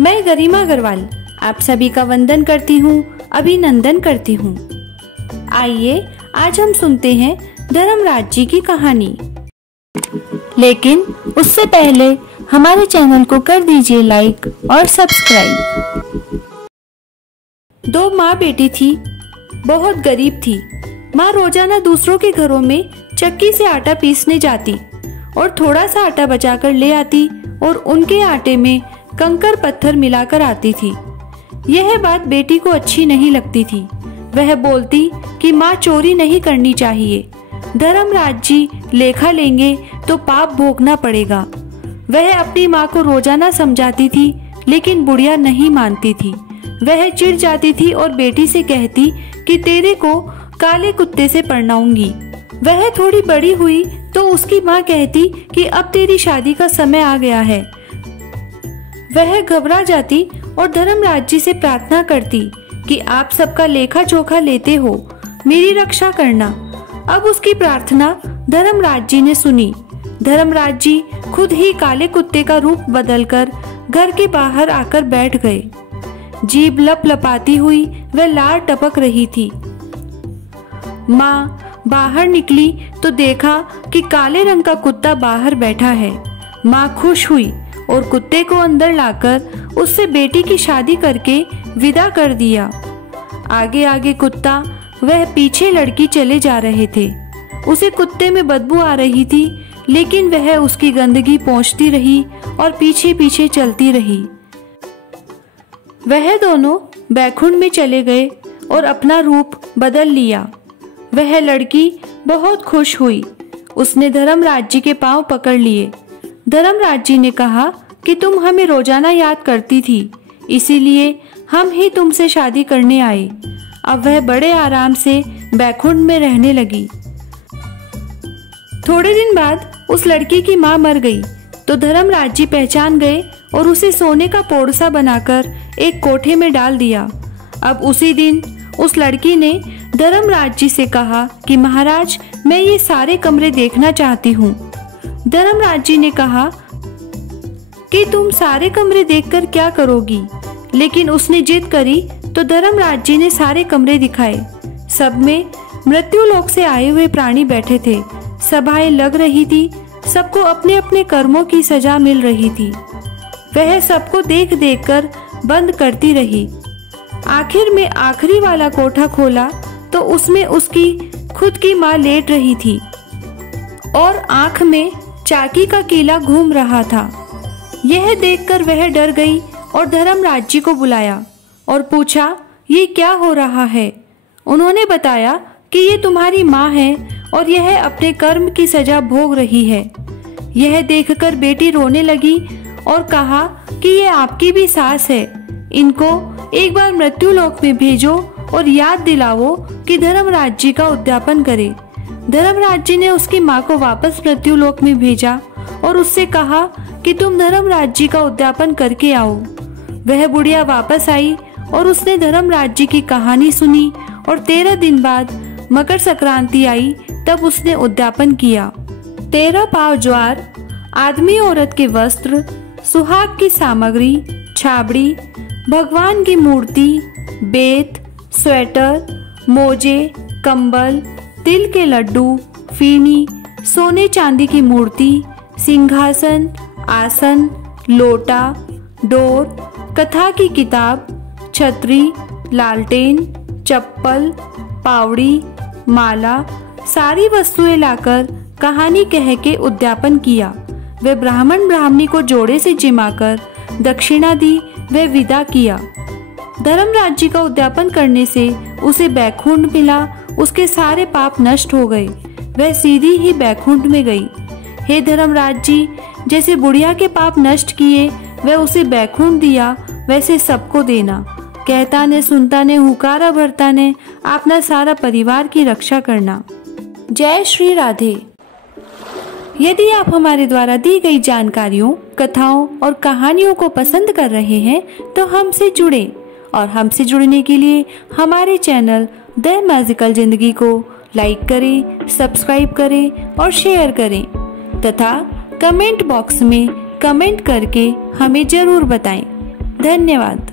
मैं गरिमा अग्रवाल आप सभी का वंदन करती हूँ, अभिनंदन करती हूँ। आइए आज हम सुनते हैं धर्मराज जी की कहानी। लेकिन उससे पहले हमारे चैनल को कर दीजिए लाइक और सब्सक्राइब। दो माँ बेटी थी, बहुत गरीब थी। माँ रोजाना दूसरों के घरों में चक्की से आटा पीसने जाती और थोड़ा सा आटा बचाकर ले आती और उनके आटे में कंकर पत्थर मिलाकर आती थी। यह बात बेटी को अच्छी नहीं लगती थी। वह बोलती कि माँ चोरी नहीं करनी चाहिए, धर्मराज जी लेखा लेंगे तो पाप भोगना पड़ेगा। वह अपनी माँ को रोजाना समझाती थी, लेकिन बुढ़िया नहीं मानती थी। वह चिढ़ जाती थी और बेटी से कहती कि तेरे को काले कुत्ते से परनाऊंगी। वह थोड़ी बड़ी हुई तो उसकी माँ कहती कि अब तेरी शादी का समय आ गया है। वह घबरा जाती और धर्मराज जी से प्रार्थना करती कि आप सबका लेखा जोखा लेते हो, मेरी रक्षा करना। अब उसकी प्रार्थना धर्मराज जी ने सुनी। धर्मराज जी खुद ही काले कुत्ते का रूप बदलकर घर के बाहर आकर बैठ गए। जीभ लपलपाती हुई वह लार टपक रही थी। माँ बाहर निकली तो देखा कि काले रंग का कुत्ता बाहर बैठा है। माँ खुश हुई और कुत्ते को अंदर लाकर उससे बेटी की शादी करके विदा कर दिया। आगे आगे कुत्ता, वह पीछे लड़की चले जा रहे थे। उसे कुत्ते में बदबू आ रही थी, लेकिन वह उसकी गंदगी पोंछती रही और पीछे पीछे चलती रही। वह दोनों बैकुंठ में चले गए और अपना रूप बदल लिया। वह लड़की बहुत खुश हुई। उसने धर्मराज जी के पांव पकड़ लिए। धर्मराज जी ने कहा कि तुम हमें रोजाना याद करती थी, इसीलिए हम ही तुमसे शादी करने आए। अब वह बड़े आराम से बैकुंठ में रहने लगी। थोड़े दिन बाद उस लड़की की माँ मर गई तो धर्मराज जी पहचान गए और उसे सोने का पोड़सा बनाकर एक कोठे में डाल दिया। अब उसी दिन उस लड़की ने धर्मराज जी से कहा कि महाराज, मैं ये सारे कमरे देखना चाहती हूँ। धर्मराज जी ने कहा कि तुम सारे कमरे देखकर क्या करोगी, लेकिन उसने जिद करी तो धर्मराज जी ने सारे कमरे दिखाए। सब में मृत्युलोक से आए हुए प्राणी बैठे थे। सभाएं लग रही थी, सबको अपने अपने कर्मों की सजा मिल रही थी। वह सबको देख देख कर बंद करती रही। आखिर में आखिरी वाला कोठा खोला तो उसमें उसकी खुद की माँ लेट रही थी और आंख में चाकी का कीला घूम रहा था। यह देखकर वह डर गई और धर्मराज जी को बुलाया और पूछा, ये क्या हो रहा है? उन्होंने बताया कि ये तुम्हारी माँ है और यह अपने कर्म की सजा भोग रही है। यह देखकर बेटी रोने लगी और कहा कि ये आपकी भी सास है, इनको एक बार मृत्युलोक में भेजो और याद दिलाओ कि धर्मराज जी का उद्यापन करे। धर्मराज जी ने उसकी माँ को वापस मृत्युलोक में भेजा और उससे कहा कि तुम धर्मराज जी का उद्यापन करके आओ। वह बुढ़िया वापस आई और उसने धर्मराज जी की कहानी सुनी और 13 दिन बाद मकर संक्रांति आई, तब उसने उद्यापन किया। 13 पाव ज्वार, आदमी औरत के वस्त्र, सुहाग की सामग्री, छाबड़ी, भगवान की मूर्ति, बेत, स्वेटर, मोजे, कंबल, तिल के लड्डू, फीनी, सोने चांदी की मूर्ति, सिंहासन, आसन, लोटा, डोर, कथा की किताब, छतरी, लालटेन, चप्पल, पावड़ी, माला, सारी वस्तुएं लाकर कहानी कह के उद्यापन किया। वे ब्राह्मण ब्राह्मणी को जोड़े से जिमाकर दक्षिणा दी, वे विदा किया। धर्मराज जी का उद्यापन करने से उसे बैकुंठ मिला। उसके सारे पाप नष्ट हो गए। वह सीधी ही बैकुंठ में गई। हे धर्मराज जी, जैसे बुढ़िया के पाप नष्ट किए वह उसे बैकुंठ दिया, वैसे सबको देना। कहता ने सुनता ने हुकारा भरता ने अपना सारा परिवार की रक्षा करना। जय श्री राधे। यदि आप हमारे द्वारा दी गई जानकारियों, कथाओं और कहानियों को पसंद कर रहे हैं तो हमसे जुड़ें और हमसे जुड़ने के लिए हमारे चैनल द मैजिकल जिंदगी को लाइक करें, सब्सक्राइब करें और शेयर करें तथा कमेंट बॉक्स में कमेंट करके हमें जरूर बताएं। धन्यवाद।